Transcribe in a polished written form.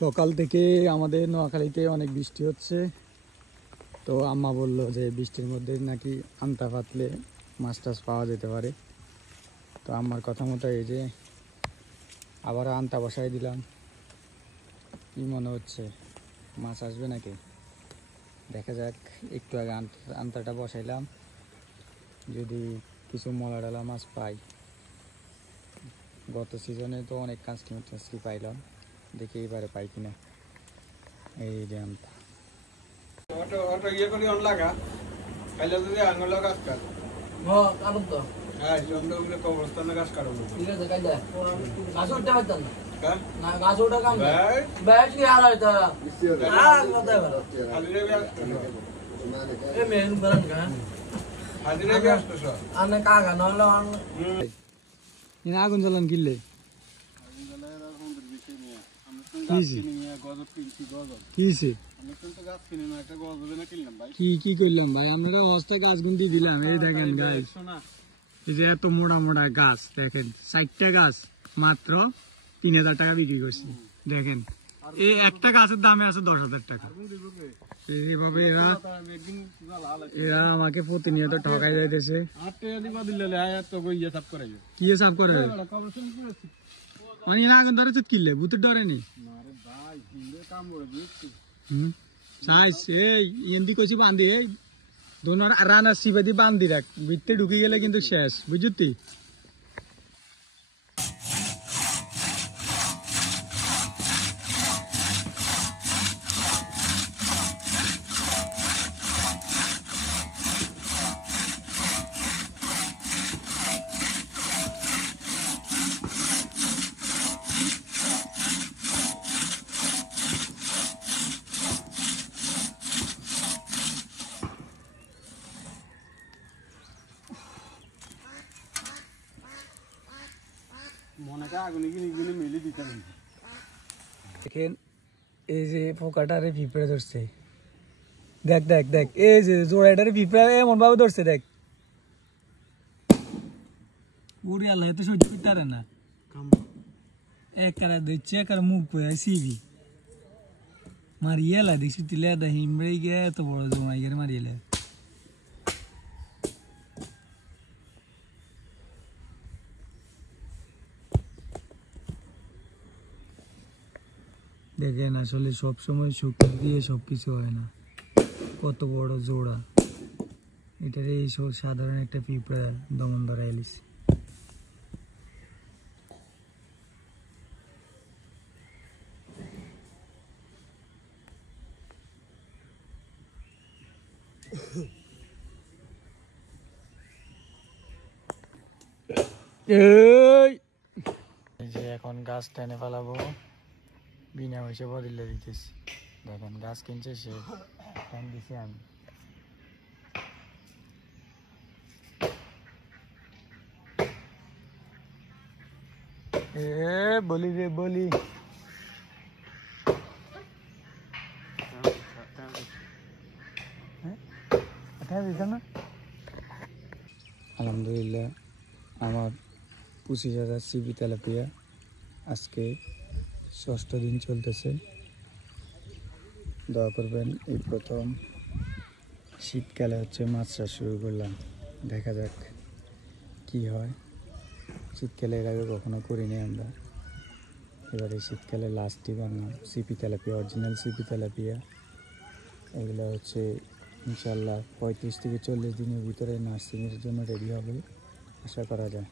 সকাল থেকে আমাদের নোয়াখালীতে অনেক বৃষ্টি হচ্ছে। তো আম্মা বলল যে বৃষ্টির মধ্যে নাকি আন্তা পাতলে মাছ টাছ পাওয়া যেতে পারে। তো আম্মার কথা মতো এই যে আবার আন্তা বসাই দিলাম। কি মনে হচ্ছে মাছ আসবে নাকি দেখা যাক। একটু আগে আন্তাটা বসাইলাম, যদি কিছু মলা ডালা মাছ পাই। গত সিজনে তো অনেক কাঁচকি পাইলাম, দেখি এবারে পাই কিনা। এই যে আন্তা আগুন জ্বালান কিনলে কি করলাম ভাই? আমরা অবস্থা গাছ গুন্দি দিলাম। এই দেখেন গাছ, এই যে এত মোটা মোটা গাছ দেখেন, 60টা গাছ মাত্র 3000 টাকা বিক্রি করছি। দেখেন এই একটা গাছের দামে আছে 10,000 টাকা। এইভাবে এরা আমাকে প্রতিনিয়ত ঠকাই যাইতেছে। কি হিসাব করে আগুন ধরে কিনলে ভূতের ডরে নি কইছি বান্ধি এই দোনোর রানা শিবাদি বান্ধি রাখ, ভিতরে ঢুকে গেলে কিন্তু শেষ, বুঝতি? দেখেন এই যে পোকাটারে পিঁপড়ে ধরছে, দেখ দেখ দেখ, এই যে জোড়াটারে পিঁপড়ে এমন ভাবে ধরছে, দেখ। উড়ি আল্লাহ এত সহ্য করতে পারে না, এক কারা দিচ্ছে এক মুখ পয়ে সিবি মারিয়ে এলা দেখছি তিলে হিমড়ে গিয়ে এত বড় জমাই গিয়ে মারিয়ে এলে। দেখেন আসলে সবসময় শক্তি দিয়ে সবকিছু হয় না। কত বড় জোড়া, এটার এই সাধারণ একটা পিঁপড়া দমন ধরা এলিস। এই যে এখন গাছ টেনে ফেলাবো, বিনা পয়সা বদলে দিতেছি। দেখেন গাছ কিনছে সে, টান দিছি আমি। বলি রে বলি, আলহামদুলিল্লাহ আমার 25,000 সিপি তেলাপিয়া আজকে 6ষ্ঠ দিন চলতেছে। দোয়া করবেন। এই প্রথম শীতকালে হচ্ছে মাছ চাষ শুরু করলাম, দেখা যাক কি হয়। শীতকালে এর আগে কখনো করিনি আমরা, এবারে শীতকালে লাস্টই বানালাম CP tilapia, original CP tilapia. এগুলো হচ্ছে ইনশাল্লাহ 35 থেকে 40 দিনের ভিতরে নার্সিংয়ের জন্য রেডি হবে আশা করা যায়।